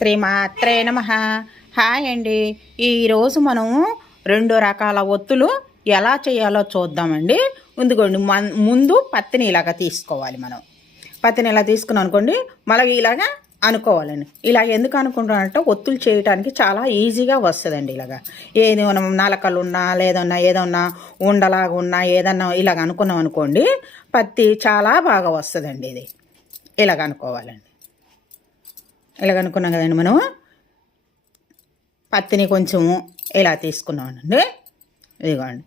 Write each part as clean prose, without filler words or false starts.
శ్రీమాత్రే నమః. హాయ్ అండి. ఈరోజు మనము 2 రకాల ఒత్తులు ఎలా చేయాలో చూద్దామండి. ముందు పత్తిని ఇలాగ తీసుకోవాలి. మనం పత్తిని ఇలా తీసుకున్నాం అనుకోండి, మళ్ళీ ఇలాగా అనుకోవాలండి. ఇలా ఎందుకు అనుకుంటానంటే ఒత్తులు చేయడానికి చాలా ఈజీగా వస్తుందండి. ఇలాగా ఏది మనం నలకలున్నా ఏదన్నా ఉండలాగా ఉన్నా ఏదన్నా ఇలాగ అనుకున్నాం అనుకోండి, పత్తి చాలా బాగా వస్తుందండి. ఇది ఇలాగ అనుకోవాలండి. ఇలాగ అనుకున్నాం కదండి. మనం పత్తిని కొంచెము ఇలా తీసుకున్నామండి. ఇదిగోండి,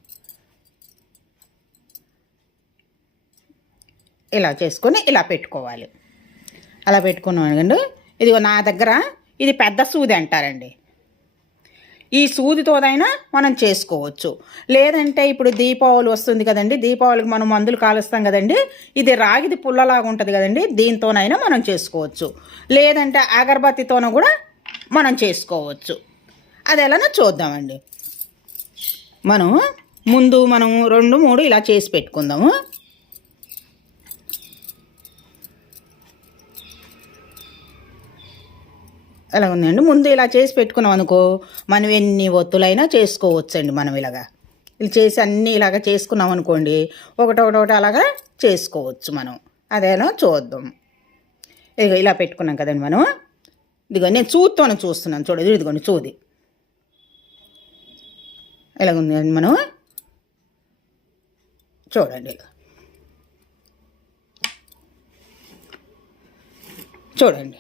ఇలా చేసుకొని ఇలా పెట్టుకోవాలి. అలా పెట్టుకున్నాం కదండి. ఇదిగో నా దగ్గర ఇది పెద్ద సూది అంటారండి. ఈ సూదితోనైనా మనం చేసుకోవచ్చు. లేదంటే ఇప్పుడు దీపావళి వస్తుంది కదండి, దీపావళికి మనం మందులు కాలుస్తాం కదండి, ఇది రాగిది పుల్లలాగా ఉంటుంది కదండి, దీంతోనైనా మనం చేసుకోవచ్చు. లేదంటే అగరబత్తితోనూ కూడా మనం చేసుకోవచ్చు. అది ఎలానో చూద్దామండి. ముందు 2, 3 ఇలా చేసి పెట్టుకుందాము. ఎలా ఉందండి. ముందు ఇలా చేసి పెట్టుకున్నాం అనుకో, మనం ఎన్ని ఒత్తులైనా చేసుకోవచ్చండి. మనం ఇలా చేసి అన్నీ ఇలాగ చేసుకున్నాం అనుకోండి, ఒకటొకటి అలాగా చేసుకోవచ్చు మనం. అదేనా చూద్దాం. ఇదిగో ఇలా పెట్టుకున్నాం కదండి మనం. ఇదిగో నేను చూస్తూనే చూస్తున్నాను, చూడదు. ఇదిగోండి చూది ఎలాగుంది అండి. మనం చూడండి, చూడండి.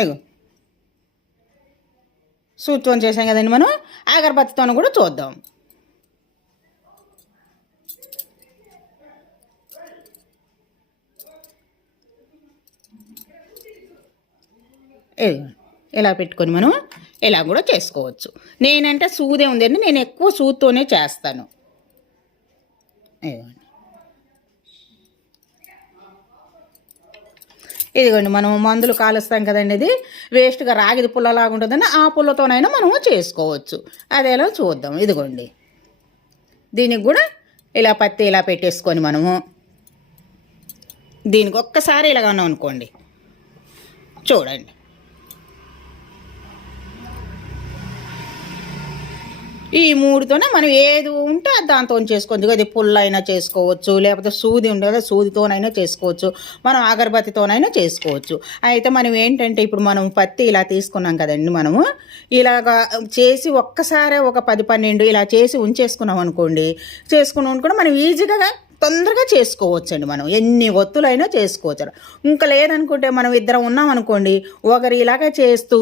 అయ్యో సూత్తో చేసాం కదండి. మనం అగరబత్తితో కూడా చూద్దాం. ఇలా పెట్టుకొని మనం ఇలా కూడా చేసుకోవచ్చు. నేనంటే సూదే ఉందండి, నేను ఎక్కువ సూత్తోనే చేస్తాను. ఇదిగోండి, మనం మందులు కాలుస్తాం కదండి, ఇది వేస్ట్గా రాగిది పుల్లలాగా ఉంటుందని ఆ పుల్లతోనైనా మనము చేసుకోవచ్చు. అదేలా చూద్దాం. ఇదిగోండి, దీనికి కూడా ఇలా పత్తి ఇలా పెట్టేసుకొని మనము దీనికి ఒక్కసారి ఇలాగ ఉన్నాం అనుకోండి, చూడండి. ఈ 3తోనే మనం ఏది ఉంటే దాంతో చేసుకోవచ్చు. అది పుల్ల అయినా చేసుకోవచ్చు, లేకపోతే సూది ఉండే కదా సూదితోనైనా చేసుకోవచ్చు, మనం అగరబత్తితోనైనా చేసుకోవచ్చు. అయితే మనం ఏంటంటే ఇప్పుడు మనం పత్తి ఇలా తీసుకున్నాం కదండి, మనము ఇలాగా చేసి ఒక్కసారే ఒక 10, 12 ఇలా చేసి ఉంచేసుకున్నాం అనుకోండి, చేసుకుని మనం ఈజీగా తొందరగా చేసుకోవచ్చండి. మనం ఎన్ని ఒత్తులైనా చేసుకోవచ్చు. ఇంకా లేదనుకుంటే మనం ఇద్దరం ఉన్నాం అనుకోండి, ఒకరు ఇలాగ చేస్తూ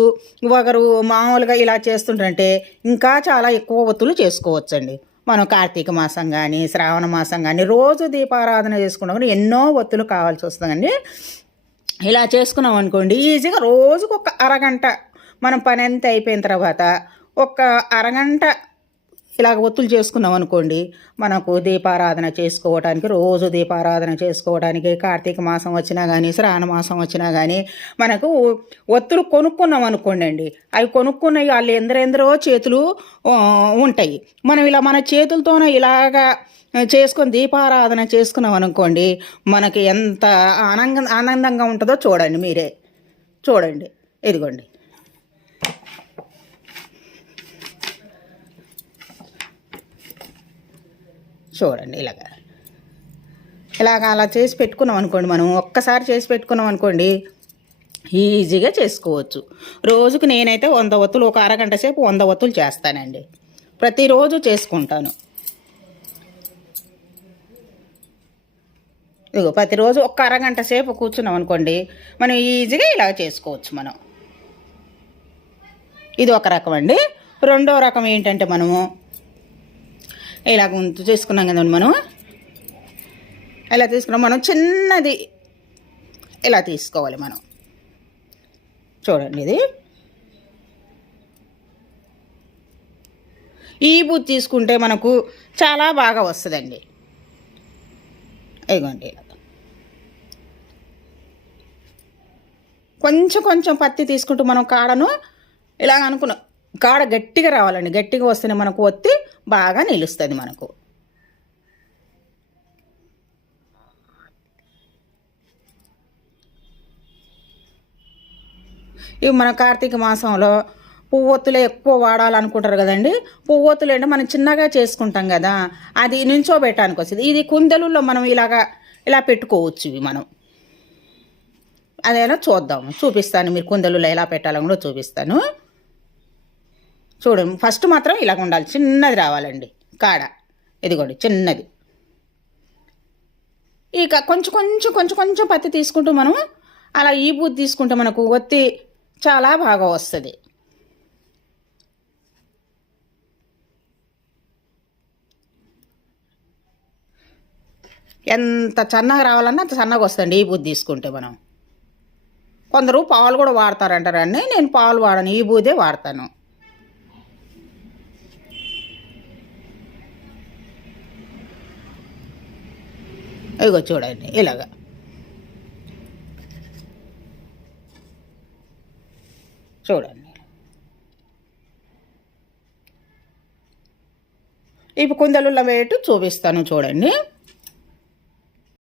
ఒకరు మామూలుగా ఇలా చేస్తుంటే ఇంకా చాలా ఎక్కువ ఒత్తులు చేసుకోవచ్చండి. మనం కార్తీక మాసం కానీ శ్రావణ మాసం కానీ రోజు దీపారాధన చేసుకున్నాం కానీ ఎన్నో ఒత్తులు కావాల్సి వస్తుందండి. ఇలా చేసుకున్నాం అనుకోండి, ఈజీగా రోజుకు ఒక అరగంట మనం పని అంతా అయిపోయిన తర్వాత ఒక అరగంట ఇలాగ ఒత్తులు చేసుకున్నాం అనుకోండి, మనకు దీపారాధన చేసుకోవడానికి, రోజు దీపారాధన చేసుకోవడానికి, కార్తీక మాసం వచ్చినా కానీ శ్రావణ మాసం వచ్చినా కానీ మనకు ఒత్తులు కొనుక్కున్నాం అనుకోండి అండి, అవి కొనుక్కున్నవి వాళ్ళు ఎందరెందరో చేతులు ఉంటాయి. మనం ఇలా మన చేతులతోనే ఇలాగా చేసుకొని దీపారాధన చేసుకున్నాం అనుకోండి, మనకి ఎంత ఆనందంగా ఉంటుందో చూడండి. మీరే చూడండి. ఇదిగోండి, చూడండి. ఇలాగ అలా చేసి పెట్టుకున్నాం అనుకోండి, మనం ఒక్కసారి చేసి పెట్టుకున్నాం అనుకోండి, ఈజీగా చేసుకోవచ్చు. రోజుకు నేనైతే 100 ఒత్తులు, ఒక అరగంట సేపు 100 ఒత్తులు చేస్తానండి. ప్రతిరోజు చేసుకుంటాను. ఇదిగో ప్రతిరోజు ఒక అరగంట సేపు కూర్చున్నాం అనుకోండి, మనం ఈజీగా ఇలాగ చేసుకోవచ్చు. మనం ఇది ఒక రకం అండి. రెండో రకం ఏంటంటే మనము ఇలాగ చేసుకున్నాం కదండి, మనం ఇలా తీసుకున్నాం. మనం చిన్నది ఇలా తీసుకోవాలి. మనం చూడండి, ఇది ఈ బూత్ తీసుకుంటే మనకు చాలా బాగా వస్తుందండి. ఇదిగోండి, కొంచెం పత్తి తీసుకుంటూ మనం కాడను ఇలాగ అనుకున్నాం, కాడ గట్టిగా రావాలండి. గట్టిగా వస్తేనే మనకు ఒత్తి బాగా నిలుస్తుంది. మనకు ఇవి మన కార్తీక మాసంలో పువ్వొత్తులే ఎక్కువ వాడాలనుకుంటారు కదండి. పువ్వొత్తులు అంటే మనం చిన్నగా చేసుకుంటాం కదా, అది నించోబెట్టడానికి వస్తుంది. ఇది కుందలుల్లో మనం ఇలా పెట్టుకోవచ్చు. ఇవి మనం అదేనా చూపిస్తాను. మీరు కుందలులో ఎలా పెట్టాలో కూడా చూపిస్తాను. చూడండి, ఫస్ట్ మాత్రం ఇలాగ ఉండాలి, చిన్నది రావాలండి కాడ. ఇదిగోండి చిన్నది. ఇక కొంచెం కొంచెం కొంచెం కొంచెం పత్తి తీసుకుంటూ మనం అలా ఈ బూది తీసుకుంటే మనకు ఒత్తి చాలా బాగా వస్తుంది. ఎంత సన్నగా రావాలన్నా అంత సన్నగా వస్తుంది ఈ బూది తీసుకుంటే మనం. కొందరు పాలు కూడా వాడతారంటారండి, నేను పాలు వాడను, ఈ బూదే వాడతాను. ఇగో చూడండి ఇలాగా. చూడండి ఇప్పుడు కుందలులో వేటు చూపిస్తాను చూడండి.